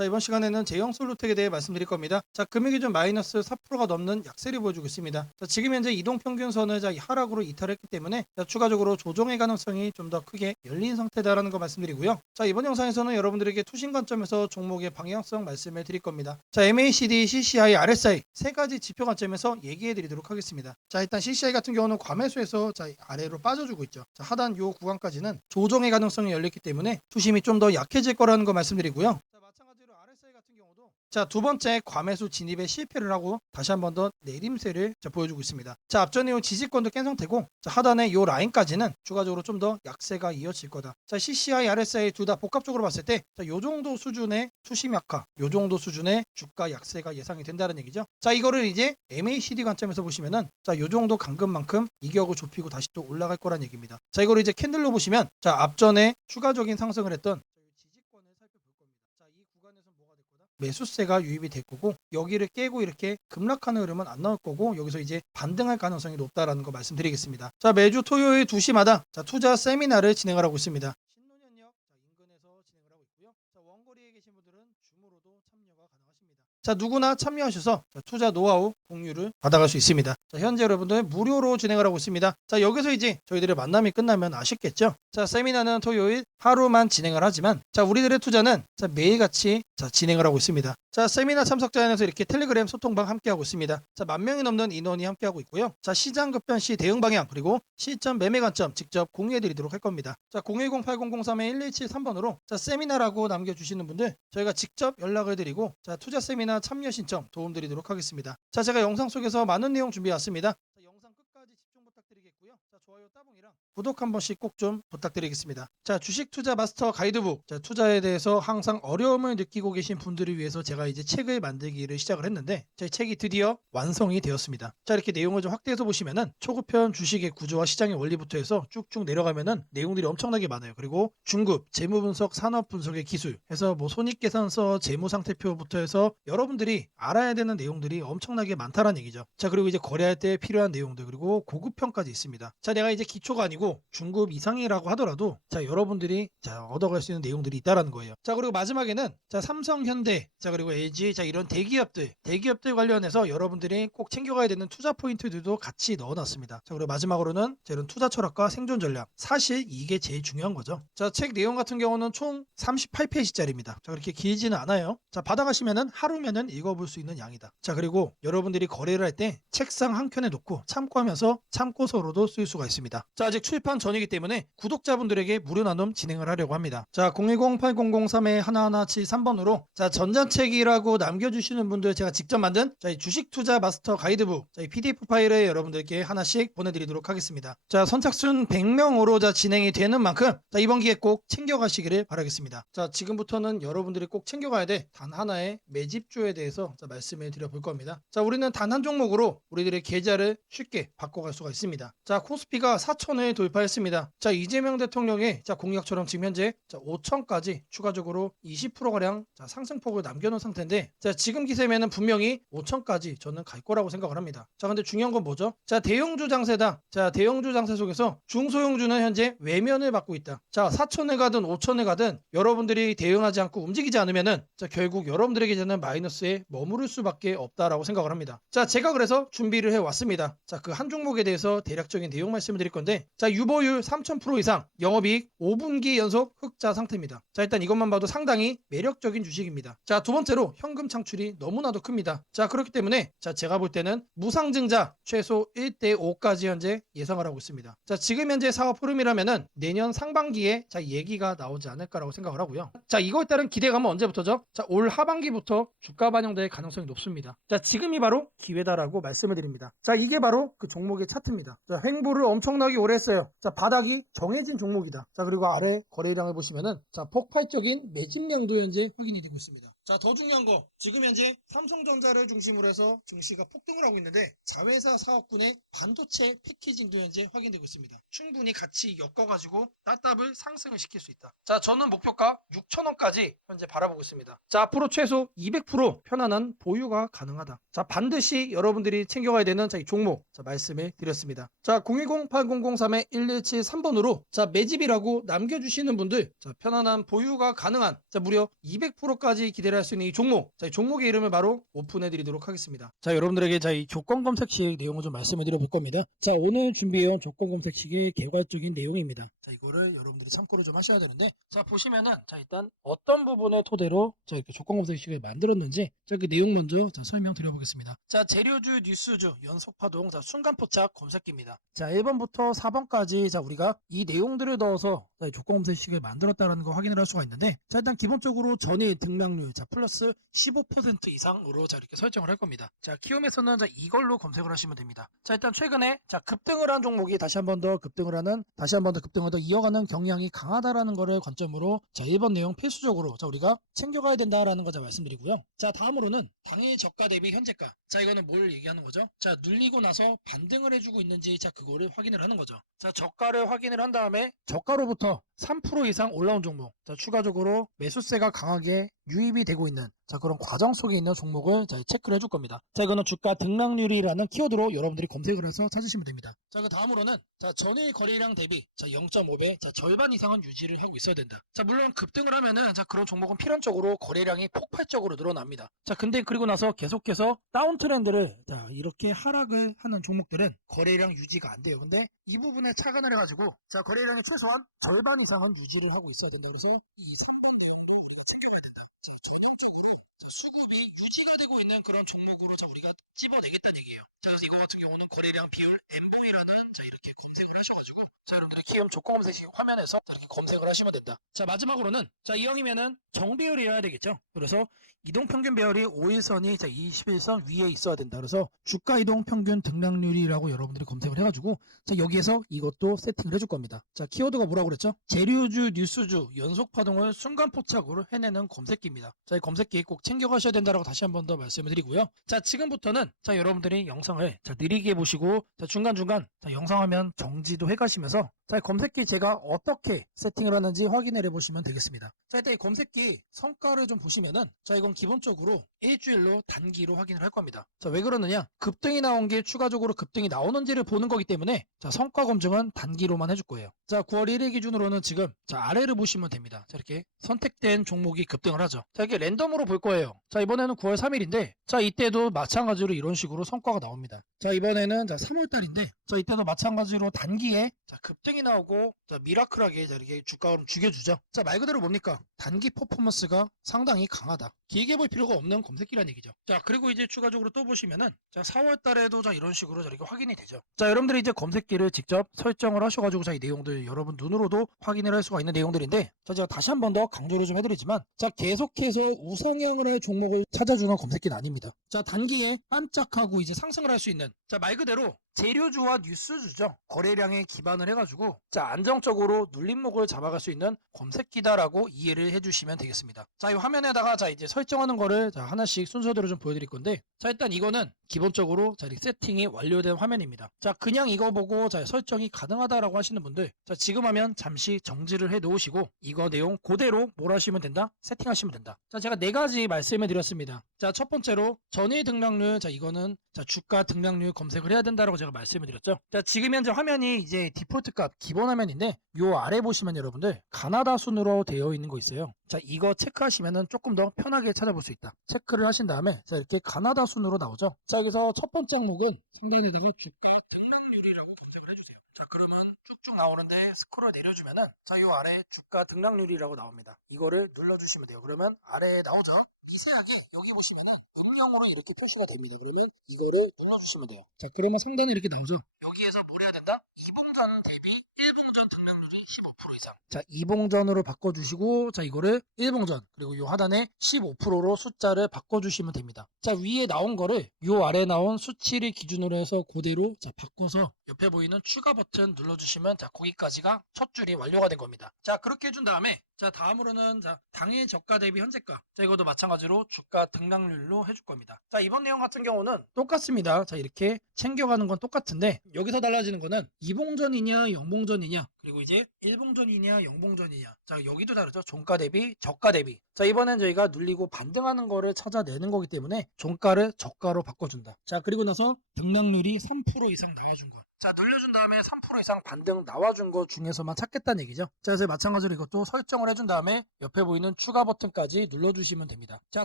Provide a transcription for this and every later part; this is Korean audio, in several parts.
자, 이번 시간에는 제형 솔루텍에 대해 말씀드릴 겁니다. 자, 금액이 좀 마이너스 4%가 넘는 약세를 보여주고 있습니다. 자, 지금 현재 이동평균선을 하락으로 이탈했기 때문에 추가적으로 조정의 가능성이 좀 더 크게 열린 상태다라는 거 말씀드리고요. 자, 이번 영상에서는 여러분들에게 투신 관점에서 종목의 방향성 말씀을 드릴 겁니다. 자, MACD, CCI, RSI 세 가지 지표 관점에서 얘기해 드리도록 하겠습니다. 자, 일단 CCI 같은 경우는 과매수에서 아래로 빠져주고 있죠. 자, 하단 요 구간까지는 조정의 가능성이 열렸기 때문에 투심이 좀 더 약해질 거라는 거 말씀드리고요. 마찬가지로 RSI 같은 경우도 두 번째 과매수 진입에 실패를 하고 다시 한 번 더 내림세를 보여주고 있습니다. 자, 앞전에 요 지지권도 깬 상태고 하단의 요 라인까지는 추가적으로 좀 더 약세가 이어질 거다. 자, CCI, RSI 둘 다 복합적으로 봤을 때 요 정도 수준의 투심 약화, 요 정도 수준의 주가 약세가 예상이 된다는 얘기죠. 자, 이거를 이제 MACD 관점에서 보시면은 요 정도 간극만큼 이격을 좁히고 다시 또 올라갈 거란 얘기입니다. 자, 이거를 이제 캔들로 보시면 앞전에 추가적인 상승을 했던 지지권을 살펴볼 겁니다. 자, 이 구간에서 뭐가 될 거다? 매수세가 유입이 될 거고 여기를 깨고 이렇게 급락하는 흐름은 안 나올 거고 여기서 이제 반등할 가능성이 높다라는 거 말씀드리겠습니다. 자, 매주 토요일 2시마다 투자 세미나를 진행을 하고 있습니다. 신논현역 인근에서 진행을 하고 있고요. 자, 원거리에 계신 분들은 줌으로도 참여가 가능하십니다. 자, 누구나 참여하셔서 투자 노하우 공유를 받아갈 수 있습니다. 자, 현재 여러분들 무료로 진행을 하고 있습니다. 자, 여기서 이제 저희들의 만남이 끝나면 아쉽겠죠? 자, 세미나는 토요일 하루만 진행을 하지만 우리들의 투자는 매일같이 진행을 하고 있습니다. 자, 세미나 참석자에서 이렇게 텔레그램 소통방 함께하고 있습니다. 자, 10,000명이 넘는 인원이 함께하고 있고요. 자, 시장 급변 시 대응 방향 그리고 시점 매매 관점 직접 공유해드리도록 할 겁니다. 자, 010-8003-1173번으로 세미나라고 남겨주시는 분들 저희가 직접 연락을 드리고 투자 세미나 참여 신청 도움드리도록 하겠습니다. 자, 제가 영상 속에서 많은 내용 준비해왔습니다. 영상 끝까지 집중 부탁드리겠고요. 자, 좋아요 따봉이랑 구독 한 번씩 꼭 좀 부탁드리겠습니다. 자, 주식 투자 마스터 가이드북. 자, 투자에 대해서 항상 어려움을 느끼고 계신 분들을 위해서 제가 이제 책을 만들기를 시작을 했는데 제 책이 드디어 완성이 되었습니다. 자, 이렇게 내용을 좀 확대해서 보시면은 초급편 주식의 구조와 시장의 원리부터 해서 쭉쭉 내려가면은 내용들이 엄청나게 많아요. 그리고 중급, 재무 분석, 산업 분석의 기술 해서 손익계산서, 재무상태표부터 해서 여러분들이 알아야 되는 내용들이 엄청나게 많다라는 얘기죠. 자, 그리고 이제 거래할 때 필요한 내용들 그리고 고급편까지 있습니다. 자, 내가 이제 기초가 아니고 중급 이상이라고 하더라도 여러분들이 얻어갈 수 있는 내용들이 있다라는 거예요. 자, 그리고 마지막에는 삼성, 현대, 그리고 LG 이런 대기업들 관련해서 여러분들이 꼭 챙겨가야 되는 투자 포인트들도 같이 넣어놨습니다. 자, 그리고 마지막으로는 이런 투자 철학과 생존 전략. 사실 이게 제일 중요한 거죠. 자, 책 내용 같은 경우는 총 38페이지짜리입니다. 자, 그렇게 길지는 않아요. 자, 받아가시면은 하루면은 읽어볼 수 있는 양이다. 자, 그리고 여러분들이 거래를 할 때 책상 한 켠에 놓고 참고하면서 참고서로도 쓸 수가 있습니다. 자, 아직 출판 전이기 때문에 구독자분들에게 무료 나눔 진행을 하려고 합니다. 자, 010-8003-1173번으로 전자책이라고 남겨주시는 분들 제가 직접 만든 이 주식 투자 마스터 가이드북 이 PDF 파일을 여러분들께 하나씩 보내드리도록 하겠습니다. 자, 선착순 100명으로 진행이 되는 만큼 이번 기회 꼭 챙겨가시기를 바라겠습니다. 자, 지금부터는 여러분들이 꼭 챙겨가야 돼 단 하나의 매집주에 대해서 말씀을 드려볼 겁니다. 자, 우리는 단 한 종목으로 우리들의 계좌를 쉽게 바꿔갈 수가 있습니다. 자, 코스피가 4천을 돌파했습니다. 자, 이재명 대통령의 공약처럼 지금 현재 5천까지 추가적으로 20%가량 상승폭을 남겨놓은 상태인데 지금 기세면은 분명히 5천까지 저는 갈 거라고 생각을 합니다. 자, 근데 중요한 건 뭐죠? 자, 대형주 장세다. 자, 대형주 장세 속에서 중소형주는 현재 외면을 받고 있다. 자, 4천을 가든 5천을 가든 여러분들이 대응하지 않고 움직이지 않으면은 결국 여러분들의 계좌는 마이너스에 머무를 수밖에 없다라고 생각을 합니다. 자, 제가 그래서 준비를 해왔습니다. 자, 그 한 종목에 대해서 대략적인 내용 말씀을 드릴 건데 유보율 3000% 이상, 영업이익 5분기 연속 흑자 상태입니다. 자, 일단 이것만 봐도 상당히 매력적인 주식입니다. 자, 두 번째로 현금 창출이 너무나도 큽니다. 자, 그렇기 때문에 제가 볼 때는 무상증자 최소 1대5까지 현재 예상을 하고 있습니다. 자, 지금 현재 사업 흐름이라면은 내년 상반기에 얘기가 나오지 않을까라고 생각을 하고요. 자, 이거에 따른 기대감은 언제부터죠? 자, 올 하반기부터 주가 반영될 가능성이 높습니다. 자, 지금이 바로 기회다라고 말씀을 드립니다. 자, 이게 바로 그 종목의 차트입니다. 자, 횡보를 엄청나게 오래 했어요. 자, 바닥이 정해진 종목이다. 자, 그리고 아래 거래량을 보시면은 폭발적인 매집량도 현재 확인이 되고 있습니다. 자, 더 중요한 거 지금 현재 삼성전자를 중심으로 해서 증시가 폭등을 하고 있는데 자회사 사업군의 반도체 패키징도 현재 확인되고 있습니다. 충분히 같이 엮어가지고 따따블 상승을 시킬 수 있다. 자, 저는 목표가 6,000원까지 현재 바라보고 있습니다. 자, 앞으로 최소 200% 편안한 보유가 가능하다. 자, 반드시 여러분들이 챙겨가야 되는 이 종목 말씀을 드렸습니다. 자, 010-8003-1173번으로 매집이라고 남겨주시는 분들 편안한 보유가 가능한 무려 200%까지 기대를 할 수 있는 이 종목, 자, 이 종목의 이름을 바로 오픈해 드리도록 하겠습니다. 자, 여러분들에게 자, 이 조건 검색식 내용을 좀 말씀을 드려볼 겁니다. 자, 오늘 준비해온 조건 검색식의 개괄적인 내용입니다. 자, 이거를 여러분들이 참고를 좀 하셔야 되는데, 자, 보시면은 자, 일단 어떤 부분을 토대로 자, 이렇게 조건 검색식을 만들었는지 자, 그 내용 먼저 자, 설명드려보겠습니다. 자, 재료주, 뉴스주, 연속파동, 자, 순간포착 검색기입니다. 자, 1번부터 4번까지 자, 우리가 이 내용들을 넣어서 자, 이 조건 검색식을 만들었다는 거 확인을 할 수가 있는데, 자, 일단 기본적으로 전일 등락률 자, 플러스 15% 이상으로 자, 이렇게 설정을 할 겁니다. 자, 키움에서는 자, 이걸로 검색을 하시면 됩니다. 자, 일단 최근에 자, 급등을 한 종목이 다시 한 번 더 급등을 하는, 다시 한 번 더 급등을 더 이어가는 경향이 강하다라는 거를 관점으로 자, 1번 내용 필수적으로 자, 우리가 챙겨가야 된다라는 거 자, 말씀드리고요. 자, 다음으로는 당일 저가 대비 현재가. 자, 이거는 뭘 얘기하는 거죠? 자, 눌리고 나서 반등을 해주고 있는지 자, 그거를 확인을 하는 거죠. 자, 저가를 확인을 한 다음에 저가로부터 3% 이상 올라온 종목, 자, 추가적으로 매수세가 강하게 유입이 되고 있는 자, 그런 과정 속에 있는 종목을 자, 체크를 해줄 겁니다. 자, 이거는 주가 등락률이라는 키워드로 여러분들이 검색을 해서 찾으시면 됩니다. 자, 그 다음으로는 자, 전일 거래량 대비 자, 0.5배, 자, 절반 이상은 유지를 하고 있어야 된다. 자, 물론 급등을 하면은 자, 그런 종목은 필연적으로 거래량이 폭발적으로 늘어납니다. 자, 근데 그리고 나서 계속해서 다운 트렌드를 자, 이렇게 하락을 하는 종목들은 거래량 유지가 안 돼요. 근데 이 부분에 착안을 해가지고 자, 거래량의 최소한 절반 이상은 유지를 하고 있어야 된다. 그래서 이 3번 내용도 우리가 챙겨가야 된다. 자, 전형적으로 자, 수급이 유지가 되고 있는 그런 종목으로 자, 우리가 집어내겠다는 얘기예요. 자, 그래서 이거 같은 경우는 거래량 비율 MV라는 자, 이렇게 검색을 하셔가지고 자, 여러분들의 키움 조건 검색식 화면에서 자, 이렇게 검색을 하시면 된다. 자, 마지막으로는 자, 이형이면은 정배열이어야 되겠죠. 그래서 이동평균 배열이 5일선이 자, 21선 위에 있어야 된다. 그래서 주가 이동평균 등락률이라고 여러분들이 검색을 해가지고 자, 여기에서 이것도 세팅을 해줄 겁니다. 자, 키워드가 뭐라고 그랬죠? 재료주, 뉴스주, 연속파동을 순간포착으로 해내는 검색기입니다. 자, 이 검색기 꼭 챙겨가셔야 된다라고 다시 한 번 더 말씀을 드리고요. 자, 지금부터는 자, 여러분들이 영상을 자, 느리게 보시고 자, 중간중간 자, 영상 화면 정지도 해가시면서 자, 검색기 제가 어떻게 세팅을 하는지 확인을 해보시면 되겠습니다. 자, 일단 이 검색기 성과를 좀 보시면은 자, 이건 기본적으로 일주일로 단기로 확인을 할 겁니다. 자, 왜 그러느냐? 급등이 나온 게 추가적으로 급등이 나오는지를 보는 거기 때문에 자, 성과 검증은 단기로만 해줄 거예요. 자, 9월 1일 기준으로는 지금 자, 아래를 보시면 됩니다. 자, 이렇게 선택된 종목이 급등을 하죠. 자, 이게 랜덤으로 볼 거예요. 자, 이번에는 9월 3일인데 자, 이때도 마찬가지로 이런 식으로 성과가 나옵니다. 자, 이번에는 자, 3월 달인데 자, 이때도 마찬가지로 단기에 자, 급등이 나오고 자, 미라클하게 자, 이렇게 주가를 죽여주죠. 자, 말 그대로 뭡니까? 단기 퍼포먼스가 상당히 강하다. 길게 볼 필요가 없는 검색기라는 얘기죠. 자, 그리고 이제 추가적으로 또 보시면은 자, 4월 달에도 자, 이런 식으로 자, 이렇게 확인이 되죠. 자, 여러분들이 이제 검색기를 직접 설정을 하셔가지고 자, 이 내용들 여러분 눈으로도 확인을 할 수가 있는 내용들인데 자, 제가 다시 한 번 더 강조를 좀 해드리지만 자, 계속해서 우상향을 할 종목을 찾아주는 검색기는 아닙니다. 자, 단기에 반짝하고 이제 상승을 할 수 있는 자, 말 그대로 재료주와 뉴스주죠. 거래량에 기반을 해가지고 자, 안정적으로 눌림목을 잡아갈 수 있는 검색기다라고 이해를 해주시면 되겠습니다. 자, 이 화면에다가 자, 이제 설정하는 거를 자, 하나씩 순서대로 좀 보여드릴 건데 자, 일단 이거는 기본적으로 자, 이렇게 세팅이 완료된 화면입니다. 자, 그냥 이거 보고 자, 설정이 가능하다라고 하시는 분들 자, 지금 하면 잠시 정지를 해 놓으시고 이거 내용 그대로 뭘 하시면 된다? 세팅하시면 된다. 자, 제가 네 가지 말씀을 드렸습니다. 자, 첫 번째로 전일 등락률 자, 이거는 자, 주가 등락률 검색을 해야 된다라고 제가 말씀을 드렸죠. 자, 지금 현재 화면이 이제 디폴트 값 기본 화면인데 요 아래 보시면 여러분들 가나다 순으로 되어 있는 거 있어요. 자, 이거 체크하시면은 조금 더 편하게 찾아볼 수 있다. 체크를 하신 다음에 자, 이렇게 가나다 순으로 나오죠. 자, 여기서 첫 번째 항목은 상단에다가 주가 등락률이라고 검색을 해주세요. 자, 그러면 쭉쭉 나오는데 스크롤 내려주면은 자, 요 아래 주가 등락률이라고 나옵니다. 이거를 눌러주시면 돼요. 그러면 아래에 나오죠. 미세하게 여기 보시면은 음영으로 이렇게 표시가 됩니다. 그러면 이거를 눌러주시면 돼요. 자, 그러면 상단에 이렇게 나오죠. 여기에서 뭘 해야 된다? 2봉전 대비 1봉전 등락률이 15% 이상. 자, 2봉전으로 바꿔주시고 자, 이거를 1봉전 그리고 요 하단에 15%로 숫자를 바꿔주시면 됩니다. 자, 위에 나온 거를 요 아래 나온 수치를 기준으로 해서 그대로 자, 바꿔서 옆에 보이는 추가 버튼 눌러주시면 자, 거기까지가 첫 줄이 완료가 된 겁니다. 자, 그렇게 해준 다음에 자, 다음으로는 자, 당일 저가 대비 현재가. 자, 이것도 마찬가지로 주가 등락률로 해줄 겁니다. 자, 이번 내용 같은 경우는 똑같습니다. 자, 이렇게 챙겨가는 건 똑같은데 여기서 달라지는 거는 2봉전이냐 0봉전이냐 그리고 이제 1봉전이냐 0봉전이냐. 자, 여기도 다르죠. 종가 대비 저가 대비. 자, 이번엔 저희가 눌리고 반등하는 거를 찾아내는 거기 때문에 종가를 저가로 바꿔준다. 자, 그리고 나서 등락률이 3% 이상 나와준 거. 자, 늘려준 다음에 3% 이상 반등 나와준 것 중에서만 찾겠다는 얘기죠. 자, 그래서 마찬가지로 이것도 설정을 해준 다음에 옆에 보이는 추가 버튼까지 눌러주시면 됩니다. 자,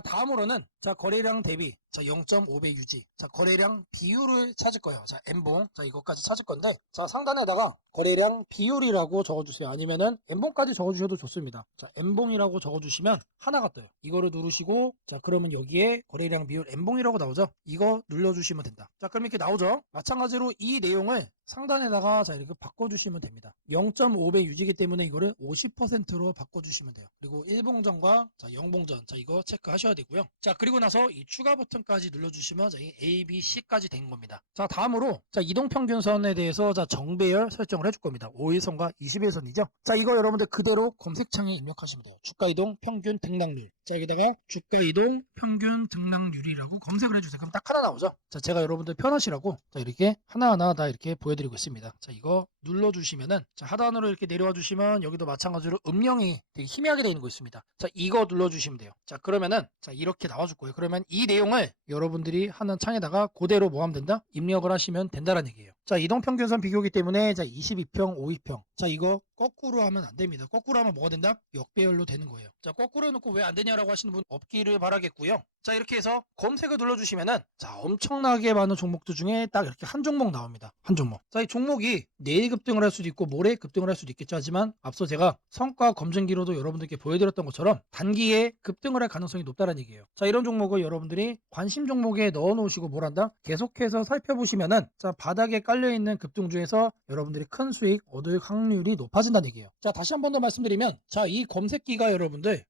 다음으로는 자, 거래량 대비 자, 0.5배 유지. 자, 거래량 비율을 찾을 거예요. 자, N봉. 자, 이것까지 찾을 건데 자, 상단에다가 거래량 비율이라고 적어주세요. 아니면은 N봉까지 적어주셔도 좋습니다. 자, N봉이라고 적어주시면 하나가 떠요. 이거를 누르시고 자, 그러면 여기에 거래량 비율 N봉이라고 나오죠. 이거 눌러주시면 된다. 자, 그럼 이렇게 나오죠. 마찬가지로 이 내용을 상단에다가 자, 이렇게 바꿔주시면 됩니다. 0.5배 유지기 때문에 이거를 50%로 바꿔주시면 돼요. 그리고 1봉전과 자, 0봉전 자, 이거 체크하셔야 되고요. 자, 그리고 나서 이 추가 버튼까지 눌러주시면 자, 이 A, B, C까지 된 겁니다. 자, 다음으로 자, 이동평균선에 대해서 자, 정배열 설정을 해줄 겁니다. 5일선과 20일선이죠. 자, 이거 여러분들 그대로 검색창에 입력하시면 돼요. 주가이동 평균 등락률. 자, 여기다가 주가이동 평균 등락률이라고 검색을 해주세요. 그럼 딱 하나 나오죠. 자, 제가 여러분들 편하시라고 자, 이렇게 하나하나 다 이렇게 보여드리고 있습니다. 자, 이거 눌러주시면은 자, 하단으로 이렇게 내려와 주시면 여기도 마찬가지로 음영이 되게 희미하게 되어 있는 거 있습니다. 자, 이거 눌러주시면 돼요. 자, 그러면은 자, 이렇게 나와줄 거예요. 그러면 이 내용을 여러분들이 하는 창에다가 그대로 뭐 하면 된다? 입력을 하시면 된다는 얘기예요. 자, 이동평균선 비교기 때문에 자, 22평, 52평. 자, 이거 거꾸로 하면 안 됩니다. 거꾸로 하면 뭐가 된다? 역배열로 되는 거예요. 자, 거꾸로 해놓고 왜 안 되냐라고 하시는 분 없기를 바라겠고요. 자, 이렇게 해서 검색을 눌러주시면은 자, 엄청나게 많은 종목들 중에 딱 이렇게 한 종목 나옵니다. 한 종목. 자, 이 종목이 내일 급등을 할 수도 있고 모레 급등을 할 수도 있겠죠. 하지만 앞서 제가 성과 검증기로도 여러분들께 보여드렸던 것처럼 단기에 급등을 할 가능성이 높다는 얘기예요. 자, 이런 종목을 여러분들이 관심 종목에 넣어 놓으시고 뭘 한다? 계속해서 살펴보시면은 자, 바닥에 깔려있는 급등 중에서 여러분들이 큰 수익 얻을 확률이 높아진다는 얘기예요. 자, 다시 한 번 더 말씀드리면 자, 이 검색기가 여러분들의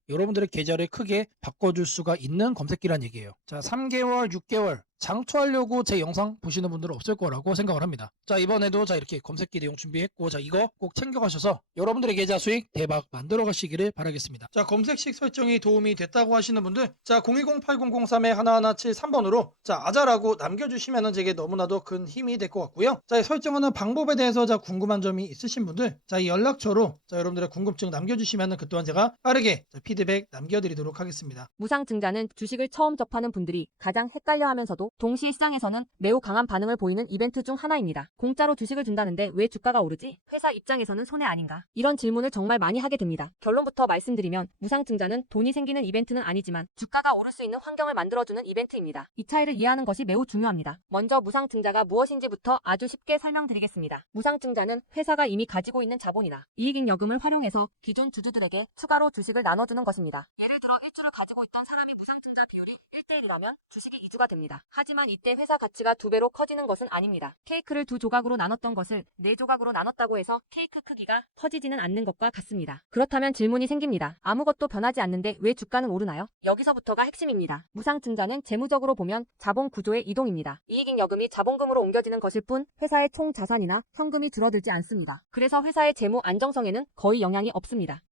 계좌를 크게 바꿔줄 수가 있는 검색기란 얘기예요. 자, 3개월, 6개월 장초하려고 제 영상 보시는 분들은 없을 거라고 생각을 합니다. 자, 이번에도 자, 이렇게 검색기 내용 준비했고 자, 이거 꼭 챙겨가셔서 여러분들의 계좌 수익 대박 만들어 가시기를 바라겠습니다. 자, 검색식 설정이 도움이 됐다고 하시는 분들 자, 010-8003-1173번으로 자, 아자라고 남겨주시면 제게 너무나도 큰 힘이 될 것 같고요. 자, 설정하는 방법에 대해서 자, 궁금한 점이 있으신 분들 자, 이 연락처로 자, 여러분들의 궁금증 남겨주시면 그 또한 제가 빠르게 자, 피드백 남겨드리도록 하겠습니다. 무상증자는 주식을 처음 접하는 분들이 가장 헷갈려하면서도 동시에 시장에서는 매우 강한 반응을 보이는 이벤트 중 하나입니다. 공짜로 주식을 준다는데 왜 주가가 오르지? 회사 입장에서는 손해 아닌가? 이런 질문을 정말 많이 하게 됩니다. 결론부터 말씀드리면 무상증자는 돈이 생기는 이벤트는 아니지만 주가가 오를 수 있는 환경을 만들어주는 이벤트입니다. 이 차이를 이해하는 것이 매우 중요합니다. 먼저 무상증자가 무엇인지부터 아주 쉽게 설명드리겠습니다. 무상증자는 회사가 이미 가지고 있는 자본이나 이익잉여금을 활용해서 기존 주주들에게 추가로 주식을 나눠주는 것입니다. 예를 들어 1주를 가지고 있던 사람이 무상증자 비율이 1대1이라면 주식이 2주가 됩니다. 하지만 이때 회사 가치가 2배로 커지는 것은 아닙니다. 케이크를 2조각으로 나눴던 것을 4조각으로 나눴다고 해서 케이크 크기가 커지지는 않는 것과 같습니다. 그렇다면 질문이 생깁니다. 아무것도 변하지 않는데 왜 주가는 오르나요? 여기서부터가 핵심입니다. 무상증자는 재무적으로 보면 자본 구조의 이동입니다. 이익잉여금이 자본금으로 옮겨지는 것일 뿐 회사의 총 자산이나 현금이 줄어들지 않습니다. 그래서 회사의 재무 안정성에는 거의 영향이 없습니다.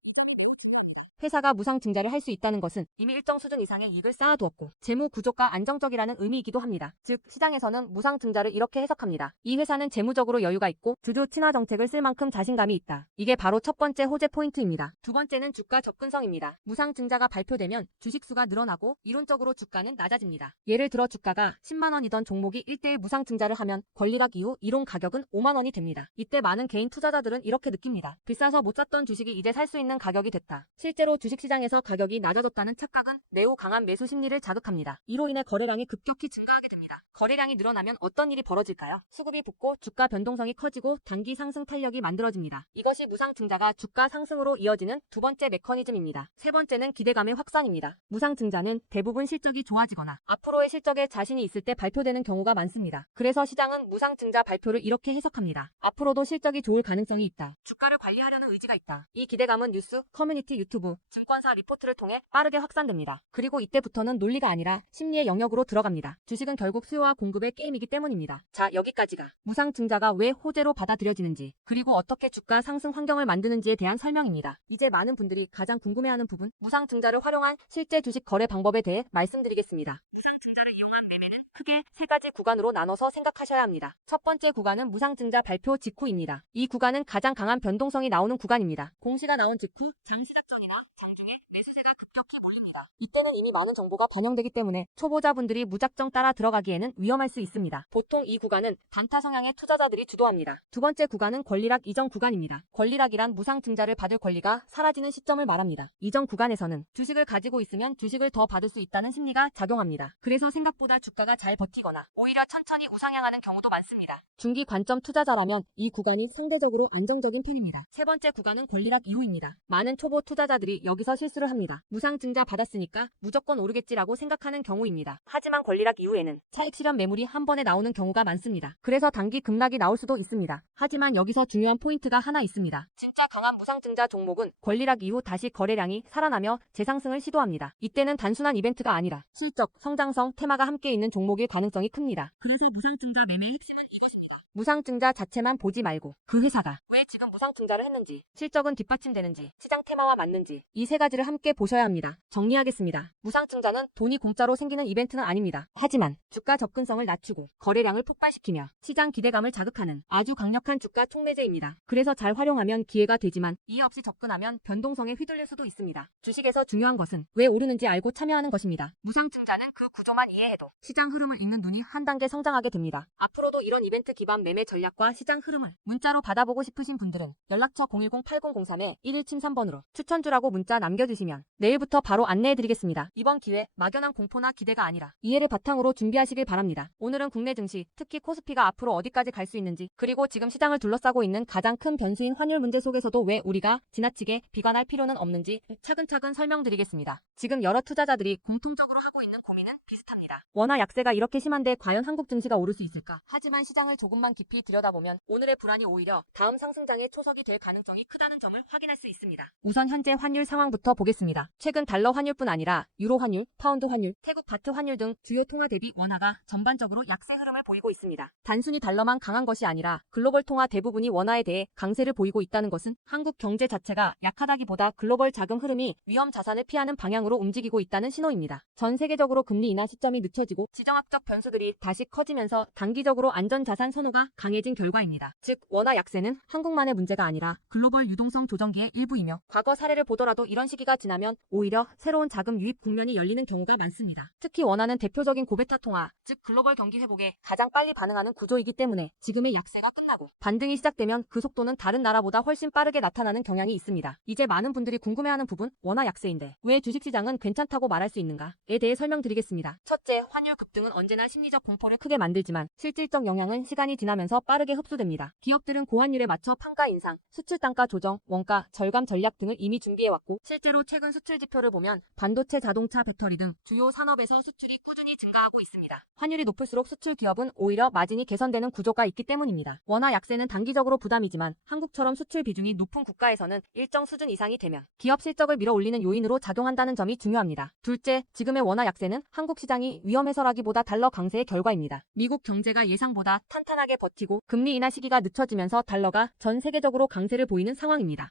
회사가 무상증자를 할 수 있다는 것은 이미 일정 수준 이상의 이익을 쌓아두었고 재무 구조가 안정적이라는 의미이기도 합니다. 즉 시장에서는 무상증자를 이렇게 해석합니다. 이 회사는 재무적으로 여유가 있고 주주 친화 정책을 쓸 만큼 자신감이 있다. 이게 바로 첫 번째 호재 포인트입니다. 두 번째는 주가 접근성입니다. 무상증자가 발표되면 주식수가 늘어나고 이론적으로 주가는 낮아집니다. 예를 들어 주가가 10만원이던 종목이 1대1 무상증자를 하면 권리락 이후 이론 가격은 5만원이 됩니다. 이때 많은 개인 투자자들은 이렇게 느낍니다. 비싸서 못 샀던 주식이 이제 살 수 있는 가격이 됐다. 실제로 주식시장에서 가격이 낮아졌다는 착각은 매우 강한 매수 심리를 자극합니다. 이로 인해 거래량이 급격히 증가하게 됩니다. 거래량이 늘어나면 어떤 일이 벌어질까요? 수급이 붙고 주가 변동성이 커지고 단기 상승 탄력이 만들어집니다. 이것이 무상증자가 주가 상승으로 이어지는 두 번째 메커니즘입니다. 세 번째는 기대감의 확산입니다. 무상증자는 대부분 실적이 좋아지거나 앞으로의 실적에 자신이 있을 때 발표되는 경우가 많습니다. 그래서 시장은 무상증자 발표를 이렇게 해석합니다. 앞으로도 실적이 좋을 가능성이 있다. 주가를 관리하려는 의지가 있다. 이 기대감은 뉴스, 커뮤니티, 유튜브, 증권사 리포트를 통해 빠르게 확산됩니다. 그리고 이때부터는 논리가 아니라 심리의 영역으로 들어갑니다. 주식은 결국 수요와 공급의 게임이기 때문입니다. 자, 여기까지가 무상증자가 왜 호재로 받아들여지는지 그리고 어떻게 주가 상승 환경을 만드는지에 대한 설명입니다. 이제 많은 분들이 가장 궁금해하는 부분 무상증자를 활용한 실제 주식 거래 방법에 대해 말씀드리겠습니다. 무상증자를 이용한 매매는 크게 세 가지 구간으로 나눠서 생각하셔야 합니다. 첫 번째 구간은 무상증자 발표 직후입니다. 이 구간은 가장 강한 변동성이 나오는 구간입니다. 공시가 나온 직후 장 시작 전이나 장중에 매수세가 급격히 몰립니다. 이때는 이미 많은 정보가 반영되기 때문에 초보자분들이 무작정 따라 들어가기에는 위험할 수 있습니다. 보통 이 구간은 단타 성향의 투자자들이 주도합니다. 두 번째 구간은 권리락 이전 구간입니다. 권리락이란 무상증자를 받을 권리가 사라지는 시점을 말합니다. 이전 구간에서는 주식을 가지고 있으면 주식을 더 받을 수 있다는 심리가 작용합니다. 그래서 생각보다 주가가 잘 버티거나 오히려 천천히 우상향하는 경우도 많습니다. 중기 관점 투자자라면 이 구간이 상대적으로 안정적인 편입니다. 세 번째 구간은 권리락 이후입니다. 많은 초보 투자자들이 여기서 실수를 합니다. 무상증자 받았으니까 무조건 오르겠지라고 생각하는 경우입니다. 하지만 권리락 이후에는 차익 실현 매물이 한 번에 나오는 경우가 많습니다. 그래서 단기 급락이 나올 수도 있습니다. 하지만 여기서 중요한 포인트가 하나 있습니다. 진짜 강한 무상증자 종목은 권리락 이후 다시 거래량이 살아나며 재상승을 시도합니다. 이때는 단순한 이벤트가 아니라 실적, 성장성, 테마가 함께 있는 종목일 가능성이 큽니다. 그래서 무상증자 매매의 핵심은 이것입니다. 무상증자 자체만 보지 말고 그 회사가 왜 지금 무상증자를 했는지, 실적은 뒷받침되는지, 시장 테마와 맞는지 이 세 가지를 함께 보셔야 합니다. 정리하겠습니다. 무상증자는 돈이 공짜로 생기는 이벤트는 아닙니다. 하지만 주가 접근성을 낮추고 거래량을 폭발시키며 시장 기대감을 자극하는 아주 강력한 주가 촉매제입니다. 그래서 잘 활용하면 기회가 되지만 이해 없이 접근하면 변동성에 휘둘릴 수도 있습니다. 주식에서 중요한 것은 왜 오르는지 알고 참여하는 것입니다. 무상증자는 그 구조만 이해해도 시장 흐름을 읽는 눈이 한 단계 성장하게 됩니다. 앞으로도 이런 이벤트 기반 매매 전략과 시장 흐름을 문자로 받아보고 싶으신 분들은 연락처 010-8003-1173번으로 추천주라고 문자 남겨주시면 내일부터 바로 안내해드리겠습니다. 이번 기회 막연한 공포나 기대가 아니라 이해를 바탕으로 준비하시길 바랍니다. 오늘은 국내 증시, 특히 코스피가 앞으로 어디까지 갈 수 있는지, 그리고 지금 시장을 둘러싸고 있는 가장 큰 변수인 환율 문제 속에서도 왜 우리가 지나치게 비관할 필요는 없는지 차근차근 설명드리겠습니다. 지금 여러 투자자들이 공통적으로 하고 있는 고민은 비슷합니다. 원화 약세가 이렇게 심한데 과연 한국 증시가 오를 수 있을까? 하지만 시장을 조금만 깊이 들여다보면 오늘의 불안이 오히려 다음 상승장의 초석이 될 가능성이 크다는 점을 확인할 수 있습니다. 우선 현재 환율 상황부터 보겠습니다. 최근 달러 환율뿐 아니라 유로 환율, 파운드 환율, 태국 바트 환율 등 주요 통화 대비 원화가 전반적으로 약세 흐름을 보이고 있습니다. 단순히 달러만 강한 것이 아니라 글로벌 통화 대부분이 원화에 대해 강세를 보이고 있다는 것은 한국 경제 자체가 약하다기보다 글로벌 자금 흐름이 위험 자산을 피하는 방향으로 움직이고 있다는 신호입니다. 전 세계적으로 금리 인하 시점이 늦춰지고 지정학적 변수들이 다시 커지면서 단기적으로 안전자산 선호가 강해진 결과입니다. 즉 원화 약세는 한국만의 문제가 아니라 글로벌 유동성 조정기의 일부이며 과거 사례를 보더라도 이런 시기가 지나면 오히려 새로운 자금 유입 국면이 열리는 경우가 많습니다. 특히 원화는 대표적인 고베타 통화, 즉 글로벌 경기 회복에 가장 빨리 반응하는 구조이기 때문에 지금의 약세가 끝나고 반등이 시작되면 그 속도는 다른 나라보다 훨씬 빠르게 나타나는 경향이 있습니다. 이제 많은 분들이 궁금해하는 부분, 원화 약세인데 왜 주식시장은 괜찮다고 말할 수 있는가에 대해 설명드리겠습니다. 첫째, 환율 급등은 언제나 심리적 공포를 크게 만들지만 실질적 영향은 시간이 지나면서 빠르게 흡수됩니다. 기업들은 고환율에 맞춰 판가 인상, 수출 단가 조정, 원가 절감 전략 등을 이미 준비해왔고 실제로 최근 수출 지표를 보면 반도체, 자동차, 배터리 등 주요 산업에서 수출이 꾸준히 증가하고 있습니다. 환율이 높을수록 수출 기업은 오히려 마진이 개선되는 구조가 있기 때문입니다. 원화 약세는 단기적으로 부담이지만 한국처럼 수출 비중이 높은 국가에서는 일정 수준 이상이 되면 기업 실적을 밀어올리는 요인으로 작용한다는 점이 중요합니다. 둘째, 지금의 원화 약세는 한국 시장이 위험해서라기보다 달러 강세의 결과입니다. 미국 경제가 예상보다 탄탄하게 버티고 금리 인하 시기가 늦춰지면서 달러가 전 세계적으로 강세를 보이는 상황입니다.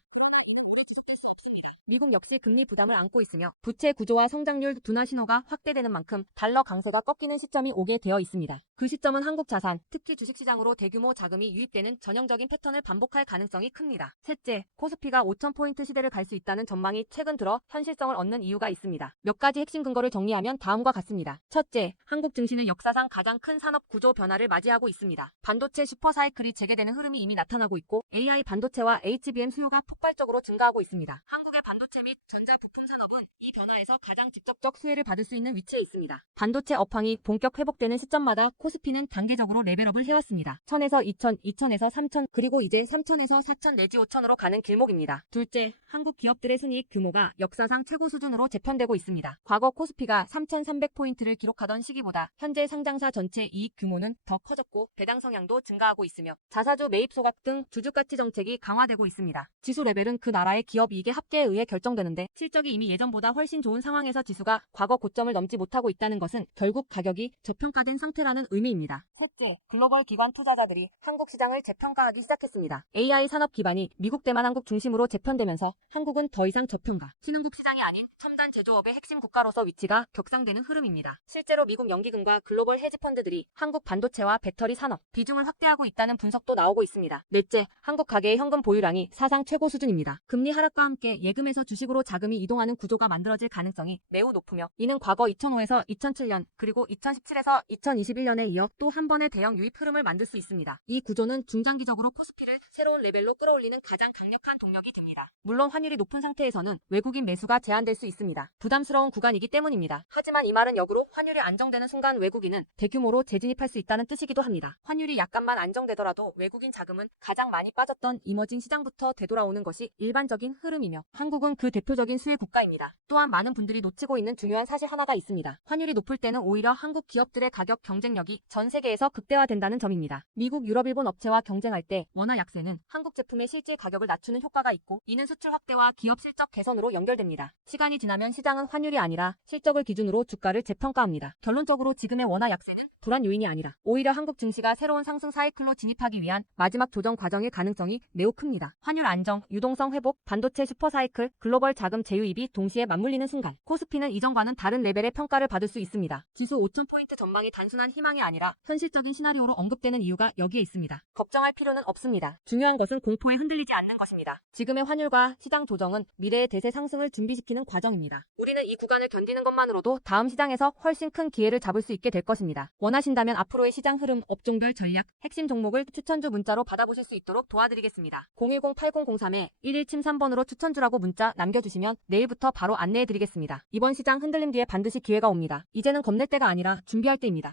지속될 수 없습니다. 미국 역시 금리 부담을 안고 있으며 부채 구조와 성장률 둔화 신호가 확대되는 만큼 달러 강세가 꺾이는 시점이 오게 되어 있습니다. 그 시점은 한국 자산, 특히 주식시장으로 대규모 자금이 유입되는 전형적인 패턴을 반복할 가능성이 큽니다. 셋째, 코스피가 5,000포인트 시대를 갈 수 있다는 전망이 최근 들어 현실성을 얻는 이유가 있습니다. 몇 가지 핵심 근거를 정리하면 다음과 같습니다. 첫째, 한국 증시는 역사상 가장 큰 산업 구조 변화를 맞이하고 있습니다. 반도체 슈퍼사이클이 재개되는 흐름이 이미 나타나고 있고 AI 반도체와 HBM 수요가 폭발적으로 증가하고 있습니다. 한국의 반도체 및 전자 부품 산업은 이 변화에서 가장 직접적 수혜를 받을 수 있는 위치에 있습니다. 반도체 업황이 본격 회복되는 시점마다 코스피는 단계적으로 레벨업을 해왔습니다. 1000에서 2000, 2000에서 3000, 그리고 이제 3000에서 4000 내지 5000으로 가는 길목입니다. 둘째, 한국 기업들의 순이익 규모가 역사상 최고 수준으로 재편되고 있습니다. 과거 코스피가 3300포인트를 기록하던 시기보다 현재 상장사 전체 이익 규모는 더 커졌고 배당 성향도 증가하고 있으며 자사주 매입 소각 등 주주가치 정책이 강화되고 있습니다. 지수 레벨은 그 나라의 기업 이익의 합계에 의해 뒤에 결정되는데 실적이 이미 예전보다 훨씬 좋은 상황에서 지수가 과거 고점을 넘지 못하고 있다는 것은 결국 가격이 저평가된 상태라는 의미입니다. 셋째, 글로벌 기관 투자자들이 한국 시장을 재평가하기 시작했습니다. AI 산업 기반이 미국 대만 한국 중심으로 재편되면서 한국은 더 이상 저평가, 신흥국 시장이 아닌 첨단 제조업의 핵심 국가로서 위치가 격상되는 흐름입니다. 실제로 미국 연기금과 글로벌 헤지펀드들이 한국 반도체와 배터리 산업 비중을 확대하고 있다는 분석도 나오고 있습니다. 넷째, 한국 가계의 현금 보유량이 사상 최고 수준입니다. 금리 하락과 함께 예금에서 주식으로 자금이 이동하는 구조가 만들어질 가능성이 매우 높으며 이는 과거 2005에서 2007년 그리고 2017에서 2021년에 이어 또 한 번의 대형 유입 흐름을 만들 수 있습니다. 이 구조는 중장기적으로 코스피를 새로운 레벨로 끌어올리는 가장 강력한 동력이 됩니다. 물론 환율이 높은 상태에서는 외국인 매수가 제한될 수 있습니다. 부담스러운 구간이기 때문입니다. 하지만 이 말은 역으로 환율이 안정되는 순간 외국인은 대규모로 재진입할 수 있다는 뜻이기도 합니다. 환율이 약간만 안정되더라도 외국인 자금은 가장 많이 빠졌던 이머징 시장부터 되돌아오는 것이 일반적인 흐름이며 한국은 그 대표적인 수혜 국가입니다. 또한 많은 분들이 놓치고 있는 중요한 사실 하나가 있습니다. 환율이 높을 때는 오히려 한국 기업들의 가격 경쟁력이 전 세계에서 극대화된다는 점입니다. 미국, 유럽, 일본 업체와 경쟁할 때 원화 약세는 한국 제품의 실질 가격을 낮추는 효과가 있고 이는 수출 확대와 기업 실적 개선으로 연결됩니다. 시간이 지나면 시장은 환율이 아니라 실적을 기준으로 주가를 재평가합니다. 결론적으로 지금의 원화 약세는 불안 요인이 아니라 오히려 한국 증시가 새로운 상승 사이클로 진입하기 위한 마지막 조정 과정일 가능성이 매우 큽니다. 환율 안정, 유동성 회복, 반도체 슈퍼사이클, 글로벌 자금 재유입이 동시에 맞물리는 순간 코스피는 이전과는 다른 레벨의 평가를 받을 수 있습니다. 지수 5,000포인트 전망이 단순한 희망이 아니라 현실적인 시나리오로 언급되는 이유가 여기에 있습니다. 걱정할 필요는 없습니다. 중요한 것은 공포에 흔들리지 않는 것입니다. 지금의 환율과 시장 조정은 미래의 대세 상승을 준비시키는 과정입니다. 우리는 이 구간을 견디는 것만으로도 다음 시장에서 훨씬 큰 기회를 잡을 수 있게 될 것입니다. 원하신다면 앞으로의 시장 흐름, 업종별 전략, 핵심 종목을 추천주 문자로 받아보실 수 있도록 도와드리겠습니다. 010-8003-1173번으로 추천주라고 문자 남겨주시면 내일부터 바로 안내해드리겠습니다. 이번 시장 흔들림 뒤에 반드시 기회가 옵니다. 이제는 겁낼 때가 아니라 준비할 때입니다.